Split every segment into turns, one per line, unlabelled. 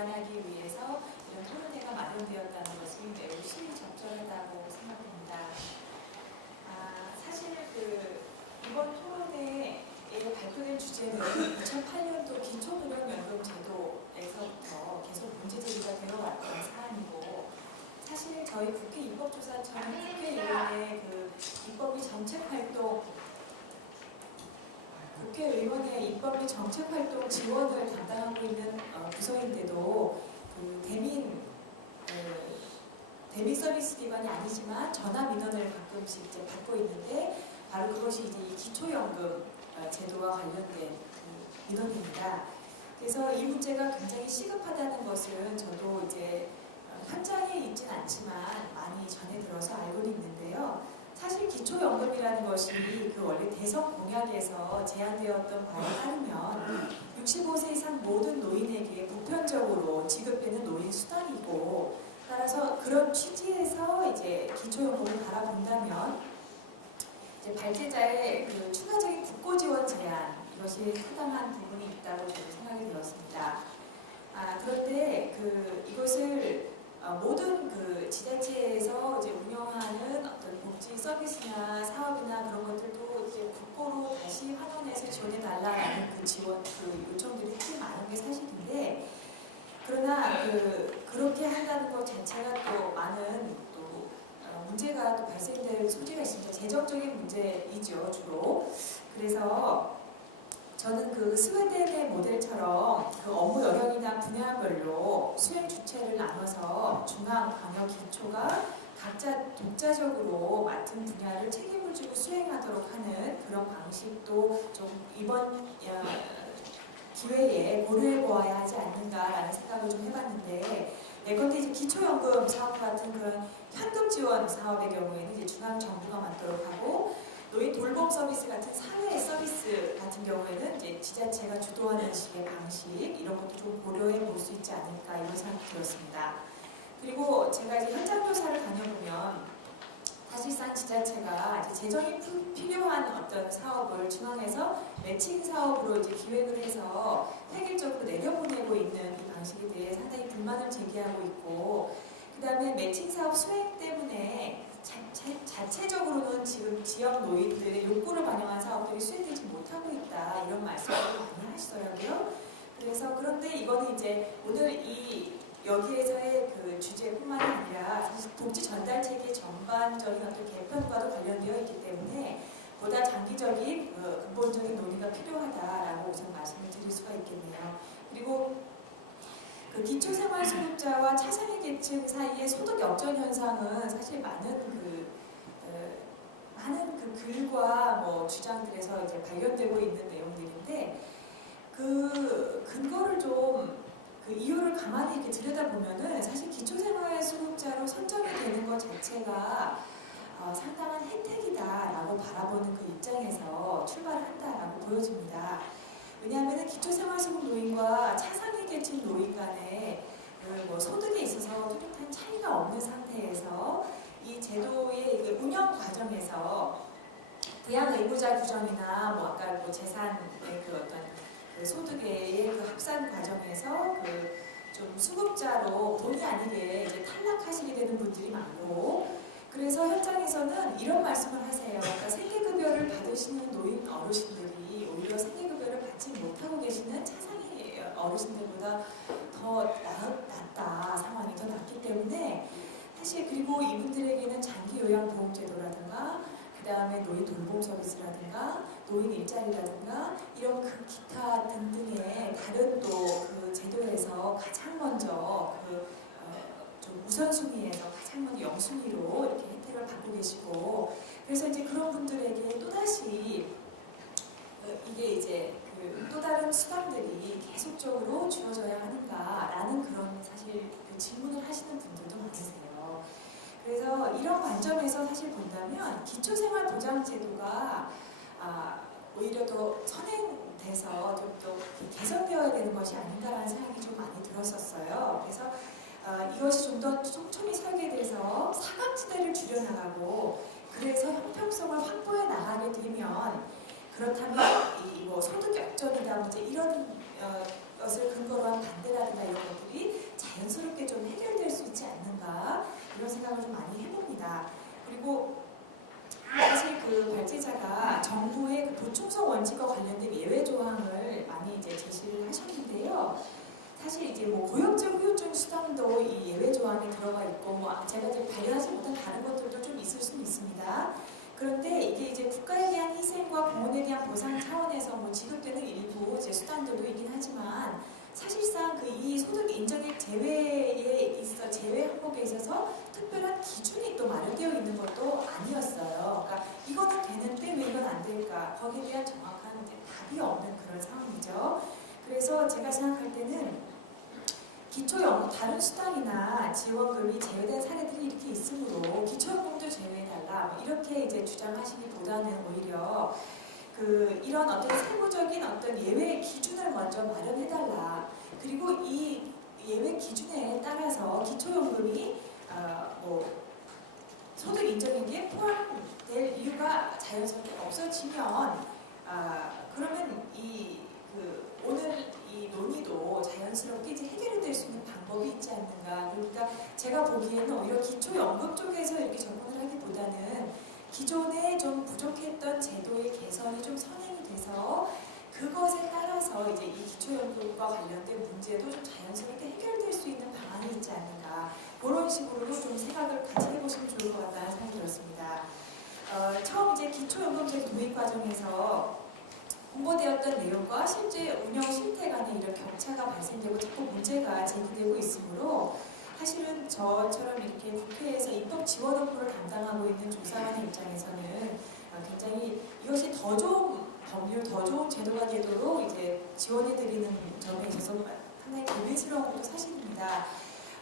마련하기 위해서 이런 토론회가 마련되었다는 것이 매우 시의적절하다고 생각합니다. 아, 사실 그 이번 토론회에 발표된 주제는 2008년도 기초노령연금제도에서부터 계속 문제제기가 되어왔던 사안이고 사실 저희 국회 입법조사처는 국회의원의 국회의원의 입법이 정책 활동 지원을 담당하고 있는 어, 부서인데도 그 대민 어, 대민 서비스 기관이 아니지만 전화 민원을 가끔씩 이제 받고 있는데 바로 그것이 이제 이 기초연금 어, 제도와 관련된 그 민원입니다. 그래서 이 문제가 굉장히 시급하다는 것은 저도 이제 어, 현장에 있진 않지만 많이 전해 들어서 알고는 있는데요. 사실 기초연금이라는 것이 그 원래 대선 공약에서 제안되었던 바에 따르면 65세 이상 모든 노인에게 보편적으로 지급되는 노인 수당이고 따라서 그런 취지에서 이제 기초연금을 바라본다면 이제 발제자의 그 추가적인 국고 지원 제한 이것이 타당한 부분이 있다고 저도 생각이 들었습니다. 아 그런데 그 이것을 어, 모든 그 지자체에서 복지 서비스나 사업이나 그런 것들도 이제 국고로 다시 환원해서 지원해 달라라는 그 지원 그 요청들이 꽤 많은 게 사실인데 그러나 그 그렇게 한다는 것 자체가 또 많은 또 어, 문제가 또 발생될 소지가 있습니다. 재정적인 문제이죠 주로. 그래서 저는 그 스웨덴의 모델처럼 그 업무 영역이나 분야별로 수행 주체를 나눠서 중앙, 광역, 기초가 각자 독자적으로 맡은 분야를 책임을 지고 수행하도록 하는 그런 방식도 좀 이번 어, 기회에 고려해 보아야 하지 않는가라는 생각을 좀 해봤는데 예컨대 이제 기초연금 사업 같은 그런 현금 지원 사업의 경우에는 이제 중앙 정부가 맡도록 하고 노인 돌봄 서비스 같은 사회 서비스 같은 경우에는 이제 지자체가 주도하는 식의 방식 이런 것도 좀 고려해 볼 수 있지 않을까 이런 생각이 들었습니다. 그리고 제가 이제 현장 조사를 다녀보면 사실상 지자체가 이제 재정이 푸- 필요한 어떤 사업을 중앙에서 매칭 사업으로 이제 기획을 해서 획일적으로 내려보내고 있는 이 방식에 대해 상당히 불만을 제기하고 있고 그 다음에 매칭 사업 수행 때문에 자, 체 적으로는 지금 지역 노인들의 욕구를 반영한 사업들이 수행되지 못하고 있다 이런 말씀을 많이 하시더라고요. 그래서 그런데 이거는 이제 오늘 이 여기에서의 그 주제뿐만이 아니라 복지 전달 체계 전반적인 어떤 개편과도 관련되어 있기 때문에 보다 장기적인 그 근본적인 논의가 필요하다라고 우선 말씀을 드릴 수가 있겠네요. 그리고 그 기초생활 소득자와 차상위 계층 사이의 소득 역전 현상은 사실 많은 그 어, 많은 그 글과 뭐 주장들에서 이제 발견되고 있는 내용들인데 그 근거를 좀 그 이유를 가만히 이렇게 들여다보면은 사실 기초생활 소득자로 선정이 되는 것 자체가 어, 상당한 혜택이다라고 바라보는 그 입장에서 출발을 한다라고 보여집니다. 왜냐하면 기초생활소득 노인과 차상위 계층 노인 간의 그뭐 소득에 있어서 뚜렷한 차이가 없는 상태에서 이 제도의 그 운영 과정에서 부양 의무자 규정이나 뭐 아까 뭐 재산의 그 어떤 그 소득의 그 합산 과정에서 그 좀 수급자로 본의 아니게 이제 탈락하시게 되는 분들이 많고 그래서 현장에서는 이런 말씀을 하세요. 그러니까 생계급여를 받으시는 노인 어르신들이 오히려 생계급여를 받지 못하고 계시는 차상위 어르신들보다 더 나, 낫다 상황이 더 낫기 때문에 사실 그리고 이분들에게는 장기 요양 보험 제도라든가 그 다음에 노인 돌봄 서비스라든가 노인 일자리라든가 이런 그 기타 등등의 다른 또 그 제도에서 가장 먼저 그 어, 좀 우선순위에서 가장 먼저 영순위로 이렇게 혜택을 받고 계시고 그래서 이제 그런 분들에게 또다시 어, 이게 이제 그 또 다른 수당들이 계속적으로 주어져야 하는가라는 그런 사실 그 질문을 하시는 분들도 많으세요. 이런 관점에서 사실 본다면 기초생활보장제도가 아, 오히려 더 선행돼서 좀 더 개선되어야 되는 것이 아닌가라는 생각이 좀 많이 들었었어요. 그래서 아, 이것이 좀 더 촘촘히 설계돼서 사각지대를 줄여나가고 그래서 형평성을 확보해 나가게 되면 그렇다면 이 뭐 소득 역전이다 뭐 이제 이런 어, 것을 근거로 한 반대라든가 이런 것들이 자연스럽게 좀 해결될 수 있지 않 는가 이런 생각을 좀 많이 해봅니다. 그리고 사실 그 발제자가 정부의 그 보충성 원칙과 관련된 예외 조항을 많이 이제 제시를 하셨는데요. 사실 이제 뭐 고용적 후유증 수당도 이 예외 조항에 들어가 있고 뭐 제가 이제 발견하지 못한 다른 것들도 좀 있을 수는 있습니다. 그런데 이게 이제 국가에 대한 희생과 공헌에 대한 보상 차원에서 뭐 지급되는 일부 이제 수단들도 있긴 하지만 사실상 그 이 소득 인정액 제외에 있어 제외 항목에 있어서 특별한 기준이 또 마련되어 있는 것도 아니었어요. 그러니까 이거는 되는데 왜 이건 안 될까? 거기에 대한 정확한 답이 없는 그런 상황이죠. 그래서 제가 생각할 때는 기초연금 다른 수당이나 지원금이 제외된 사례들이 이렇게 있으므로 기초연금도 제외해달라 뭐 이렇게 이제 주장하시기보다는 오히려 그 이런 어떤 세부적인 어떤 예외 기준을 먼저 마련해달라 그리고 이 예외 기준에 따라서 기초연금이 어 뭐 소득 인정액에 포함될 이유가 자연스럽게 없어지면 아 그러면 이 그 오늘 이 논의도 자연스럽게 이제 해결이 될 수 있는 방법이 있지 않는가. 그러니까 제가 보기에는 오히려 기초연금 쪽에서 이렇게 접근을 하기보다는 기존에 좀 부족했던 제도의 개선이 좀 선행이 돼서 그것에 따라서 이제 이 기초연금과 관련된 문제도 좀 자연스럽게 해결될 수 있는 방안이 있지 않는가. 그런 식으로도 좀 생각을 같이 해보시면 좋을 것 같다는 생각이 들었습니다. 어, 처음 이제 기초연금제 도입 과정에서 공고되었던 내용과 실제 운영 실태 간에 이런 격차가 발생되고 자꾸 문제가 제기되고 있으므로 사실은 저처럼 이렇게 국회에서 입법 지원 업무를 담당하고 있는 조사관의 입장에서는 어, 굉장히 이것이 더 좋은 법률, 더 좋은 제도가 되도록 이제 지원해드리는 점에 있어서 상당히 고민스러운 것도 사실입니다.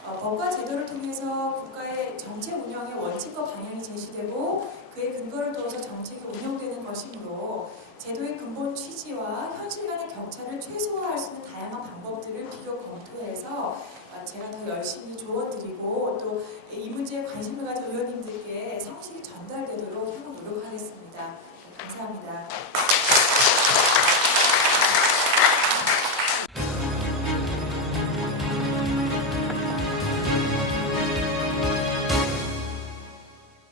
어, 법과 제도를 통해서 국가의 정책 운영의 원칙과 방향이 제시되고 그에 근거를 두어서 정책이 운영되는 것이므로 제도의 근본 취지와 현실 간의 격차를 최소화할 수 있는 다양한 방법들을 비교 검토해서 어, 제가 더 열심히 조언드리고 또 이 문제에 관심을 가진 의원님들께 성실히 전달되도록 향후 노력하겠습니다. 감사합니다.